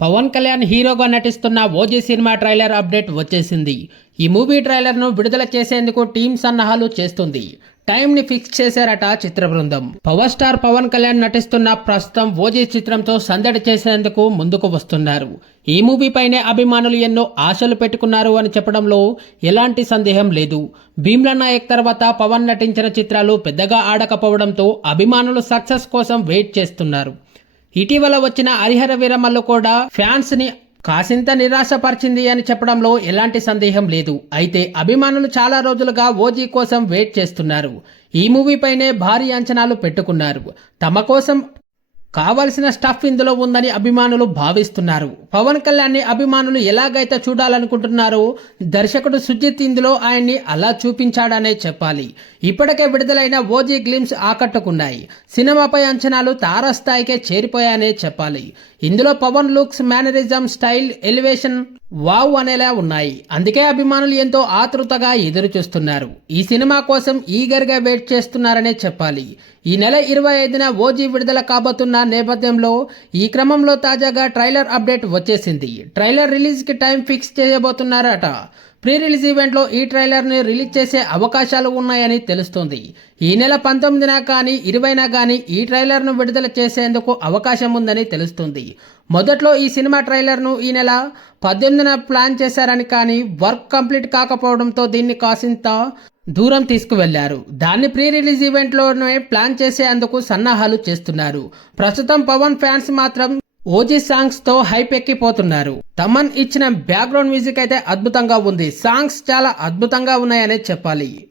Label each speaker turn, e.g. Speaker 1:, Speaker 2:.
Speaker 1: పవన్ కళ్యాణ్ హీరోగా నటిస్తున్న OG cinema trailer update వచ్చేసింది. ఈ మూవీ ట్రైలర్ను విడుదల చేసేందుకు టీం సన్నాహాలు చేస్తుంది. టైంని ఫిక్స్ చేశారట చిత్ర బృందం. పవర్ స్టార్ పవన్ కళ్యాణ్ నటిస్తున్న ప్రస్తుతం ఓజీ చిత్రంతో సందడి చేసేందుకు ముందుకు వస్తున్నారు. ఈ మూవీ పైనే అభిమానులు ఎన్నో ఆశలు పెట్టుకున్నారు అని చెప్పడంలో ఎలాంటి సందేహం లేదు. భీమ్లా నాయక్ తర్వాత పవన్ నటించిన చిత్రాలు పెద్దగా ఆడకపోవడంతో అభిమానులు సక్సెస్ కోసం వెయిట్ చేస్తున్నారు. ఇటీవల వచ్చిన హరిహర వీరమల్లు కూడా ఫ్యాన్స్ని కాసింత నిరాశపరిచింది అని చెప్పడంలో ఎలాంటి సందేహం లేదు. అయితే అభిమానులు చాలా రోజులుగా ఓజీ కోసం వెయిట్ చేస్తున్నారు. ఈ మూవీపైనే భారీ అంచనాలు పెట్టుకున్నారు. తమ కోసం కావలసిన స్టఫ్ ఇందులో ఉందని అభిమానులు భావిస్తున్నారు. పవన్ కళ్యాణ్ని అభిమానులు ఎలాగైతే చూడాలనుకుంటున్నారో దర్శకుడు సుజిత్ ఇందులో ఆయన్ని అలా చూపించాడనే చెప్పాలి. ఇప్పటికే విడుదలైన ఓజీ గ్లిమ్స్ ఆకట్టుకున్నాయి. సినిమాపై అంచనాలు తారస్థాయికే చేరిపోయాయనే చెప్పాలి. ఇందులో Pawan looks mannerism style elevation wow అనేలా ఉన్నాయి. అందుకే అభిమానులు ఎంతో ఆతృతగా ఎదురు చూస్తున్నారు. ఈ సినిమా కోసం ఈగర్గా వెయిట్ చేస్తున్నారనే చెప్పాలి. ఈ నెల ఇరవై ఐదున ఓజీ విడుదల కాబోతున్న నేపథ్యంలో ఈ క్రమంలో తాజాగా ట్రైలర్ అప్డేట్ వచ్చేసింది. ట్రైలర్ రిలీజ్కి టైం ఫిక్స్ చేయబోతున్నారట. ప్రీ రిలీజ్ ఈవెంట్లో ఈ ట్రైలర్ని రిలీజ్ చేసే అవకాశాలు ఉన్నాయని తెలుస్తోంది. ఈ నెల పంతొమ్మిదిన కానీ ఇరవైన కానీ ఈ ట్రైలర్ను విడుదల చేసేందుకు అవకాశం ఉందని తెలుస్తుంది. మొదట్లో ఈ సినిమా ట్రైలర్ను ఈ నెల పద్దెనిమిదిన ప్లాన్ చేశారని కానీ వర్క్ కంప్లీట్ కాకపోవడంతో దీన్ని కాసింత దూరం తీసుకువెళ్ళారు. దాన్ని ప్రీ రిలీజ్ ఈవెంట్లోనే ప్లాన్ చేసేందుకు సన్నాహాలు చేస్తున్నారు. ప్రస్తుతం పవన్ ఫ్యాన్స్ మాత్రం ఓజీ సాంగ్స్తో హైప్ ఎక్కిపోతున్నారు. తమన్ ఇచ్చిన బ్యాక్గ్రౌండ్ మ్యూజిక్ అయితే అద్భుతంగా ఉంది. సాంగ్స్ చాలా అద్భుతంగా ఉన్నాయనే చెప్పాలి.